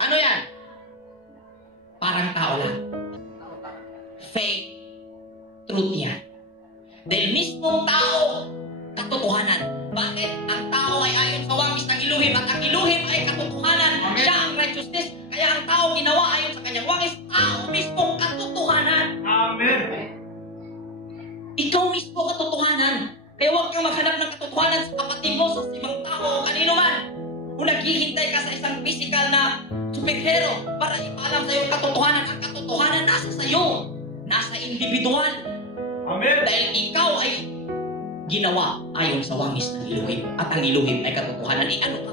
Ano yan? Parang tao lang. Fake truth yan. Dahil mismong tao, katotohanan. Bakit? Ang tao ay ayon sa wangis ng iluhim at ang iluhim ay katotohanan. Amen. Siya ang righteousness. Kaya ang tao ginawa ayon sa kanyang wangis. Tao mismong katotohanan. Amen. Ikaw mismo katotohanan. Kaya huwag kang maghanap ng katotohanan sa kapatid mo, sa ibang tao o kanino man. Kung naghihintay ka sa isang physical na superhero para ipaalam sa iyo ang katotohanan nasa sa iyo. Nasa individual. Amen. Dahil ikaw ay ginawa ayon sa wangis ng iluhim. At ang iluhim ay katotohanan. Ano ka?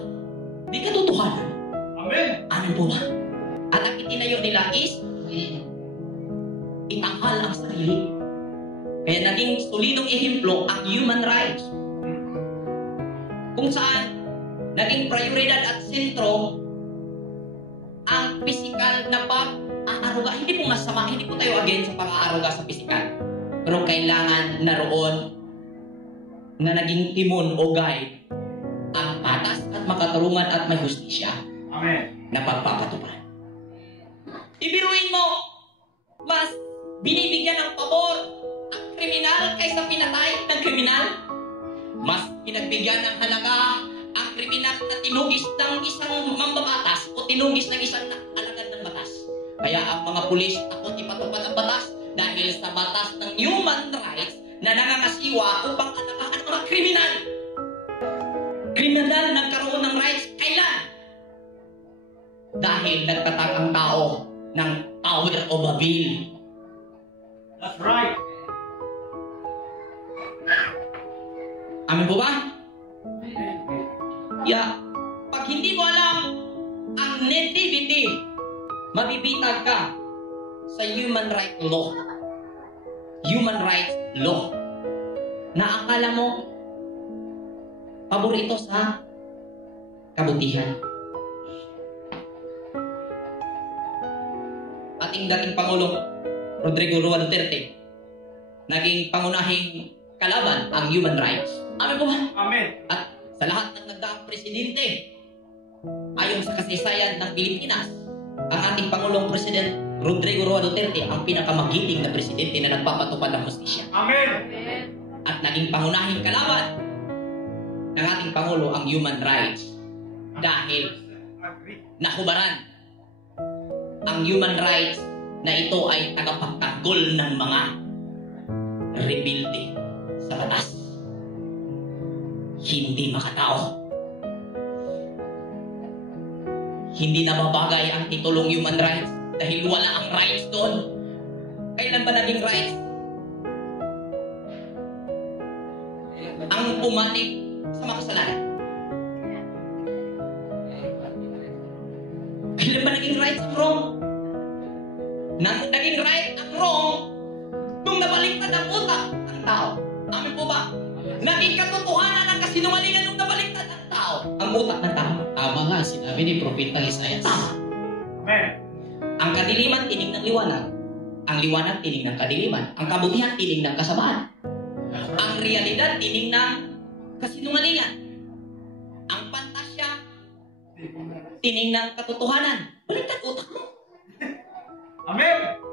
Di katotohanan. Amen. Ano po ba? At ang itinayo nila is itanghal ang sarili. Kaya naging solidong ehemplo ang human rights. Kung saan naging prioridad at sentro ang physical na pag-aaruga. Hindi po masama, hindi po tayo against sa pag-aaruga sa physical. Pero kailangan naroon na naging timon o guide ang patas at makatarungan at may hustisya Amen. na pagpapatupad. Ibiruin mo, mas binibigyan ng pabor ang kriminal kaysa pinatay ng kriminal. Mas pinagbigyan ng halaga ang kriminal na tinugis ng isang mambabatas o tinugis ng isang alagad ng batas. Kaya ang mga pulis takot ipatupad ang batas dahil sa batas ng human rights na nangangasiwa upang alagaan ang mga kriminal. Kriminal nagkaroon ng rights kailan? Dahil nagtatag ang tao ng Tower of Babel. That's right. Amin po ba? Yeah. Pag hindi mo alam ang nativity, mabibitag ka sa human rights law. Human rights law. Na akala mo, paborito sa kabutihan. Ating dating Pangulong Rodrigo Roa Duterte, naging pangunahing kalaban ang human rights. Amin po ba? Amen. At sa lahat ng nagdaang presidente, ayon sa kasaysayan ng Pilipinas, ang ating Pangulong President Rodrigo Roa Duterte ang pinakamagiting na presidente na nagpapatupad ng hustisya. Amen. At naging pangunahing kalaban ng ating Pangulo ang human rights dahil Agree. nahubaran ang human rights na ito ay tagapagtanggol ng mga rebelde sa batas. Hindi makatao. Hindi nababagay ang titulong human rights dahil wala ang rights doon. Kailan ba naging rights? Ang pumatik sa makasalanan. Kailan ba naging right ang wrong? Naging right ang wrong nung nabaliktad ang utak ng tao. Amin po ba? Naging katotohanan ang kasinungalingan nung nabaliktad ang tao. Ang utak ng tao. Tama nga, sinabi ni Propeta Isaias. Tama. Amen. Ang kadiliman, tinig ng liwanag. Ang liwanag, tinig ng kadiliman. Ang kabutihan, tinig ng kasamaan. Ang realidad, tinig ng kasinungalingan. Ang pantasya, tinig ng katotohanan. Baliktad utak mo. Amen.